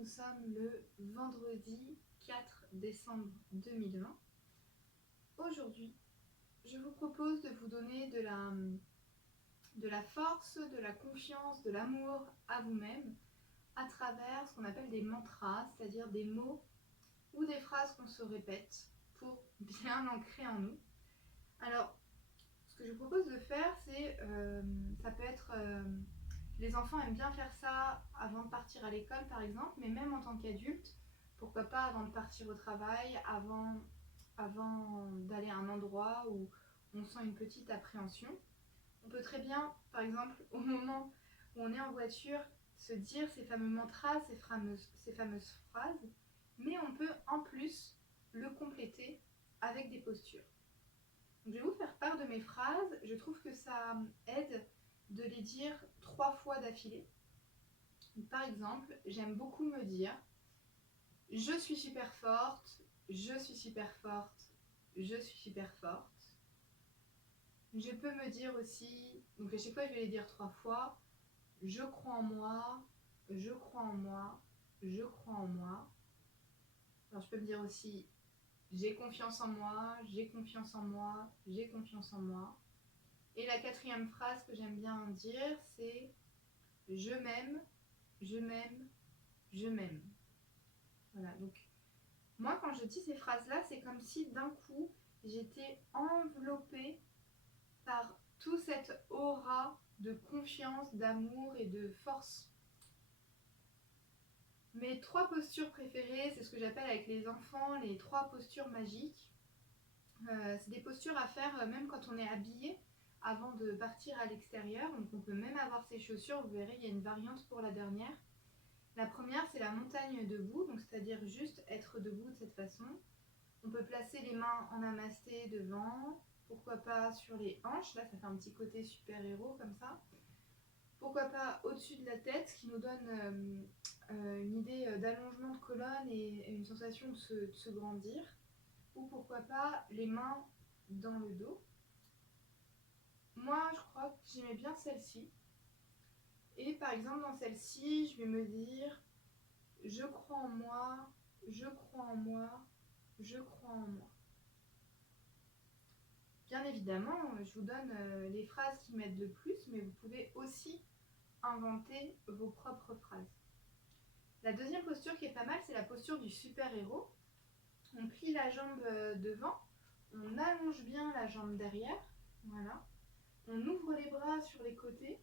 nous sommes le vendredi 4 décembre 2020. Aujourd'hui, je vous propose de vous donner de la force, de la confiance, de l'amour à vous-même à travers ce qu'on appelle des mantras, c'est-à-dire des mots ou des phrases qu'on se répète pour bien l'ancrer en nous. Alors, ce que je vous propose de faire, c'est, ça peut être, les enfants aiment bien faire ça avant de partir à l'école par exemple, mais même en tant qu'adulte, pourquoi pas avant de partir au travail, avant d'aller à un endroit où on sent une petite appréhension. On peut très bien, par exemple, au moment où on est en voiture, se dire ces fameux mantras, ces fameuses phrases, mais on peut en plus le compléter avec des postures. Donc, je vais vous faire part de mes phrases. Je trouve que ça aide de les dire 3 fois d'affilée. Par exemple, j'aime beaucoup me dire « Je suis super forte, je suis super forte, je suis super forte ». Je peux me dire aussi, donc à chaque fois je vais les dire 3 fois, « Je crois en moi, je crois en moi, je crois en moi ». Alors je peux me dire aussi « J'ai confiance en moi, j'ai confiance en moi, j'ai confiance en moi ». Et la 4e phrase que j'aime bien dire, c'est « Je m'aime, je m'aime, je m'aime ». Voilà, donc moi quand je dis ces phrases-là, c'est comme si d'un coup, j'étais enveloppée par toute cette aura de confiance, d'amour et de force. Mes 3 postures préférées, c'est ce que j'appelle avec les enfants les 3 postures magiques. C'est des postures à faire même quand on est habillé avant de partir à l'extérieur. Donc on peut même avoir ses chaussures, vous verrez, il y a une variante pour la dernière. La première, c'est la montagne debout, donc c'est-à-dire juste être debout de cette façon. On peut placer les mains en namasté devant, pourquoi pas sur les hanches, là ça fait un petit côté super-héros comme ça. Pourquoi pas au-dessus de la tête, ce qui nous donne une idée d'allongement de colonne et une sensation de se grandir. Ou pourquoi pas les mains dans le dos. Moi, je crois que j'aimais bien celle-ci. Et par exemple, dans celle-ci, je vais me dire « Je crois en moi, je crois en moi, je crois en moi ». Bien évidemment, je vous donne les phrases qui m'aident le plus, mais vous pouvez aussi inventer vos propres phrases. La deuxième posture qui est pas mal, c'est la posture du super-héros. On plie la jambe devant, on allonge bien la jambe derrière, voilà. On ouvre les bras sur les côtés,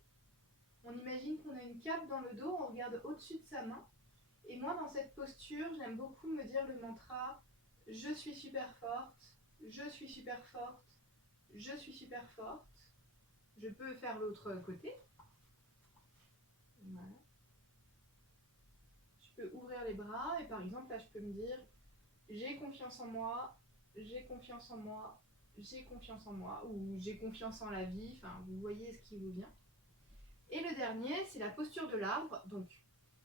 on imagine qu'on a une cape dans le dos, on regarde au-dessus de sa main. Et moi, dans cette posture, j'aime beaucoup me dire le mantra « Je suis super forte, je suis super forte, je suis super forte ». Je peux faire l'autre côté. Voilà. Je peux ouvrir les bras et par exemple, là, je peux me dire « J'ai confiance en moi, j'ai confiance en moi, j'ai confiance en moi » ou « J'ai confiance en la vie », enfin, vous voyez ce qui vous vient. Et le dernier, c'est la posture de l'arbre. Donc,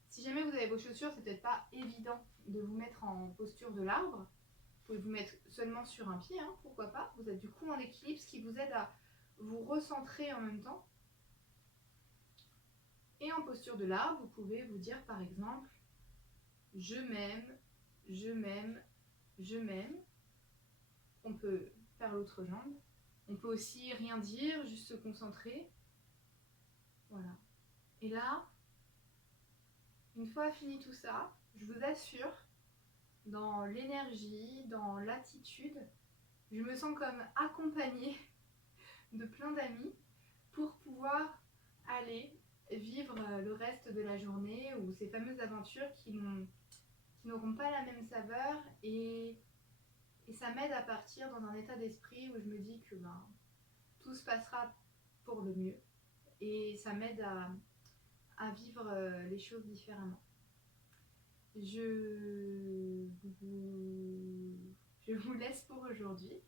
si jamais vous avez vos chaussures, c'est peut-être pas évident de vous mettre en posture de l'arbre. Vous pouvez vous mettre seulement sur un pied, hein, pourquoi pas. Vous êtes du coup en équilibre, ce qui vous aide à vous recentrer en même temps. Et en posture de l'arbre, vous pouvez vous dire par exemple « Je m'aime, je m'aime, je m'aime ». On peut faire l'autre jambe. On peut aussi rien dire, juste se concentrer. Voilà. Et là, une fois fini tout ça, je vous assure, dans l'énergie, dans l'attitude, je me sens comme accompagnée de plein d'amis pour pouvoir aller vivre le reste de la journée ou ces fameuses aventures qui n'auront pas la même saveur et ça m'aide à partir dans un état d'esprit où je me dis que tout se passera pour le mieux et ça m'aide à vivre les choses différemment. Je vous laisse pour aujourd'hui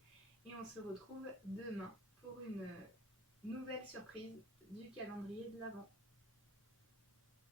et on se retrouve demain pour une nouvelle surprise du calendrier de l'Avent.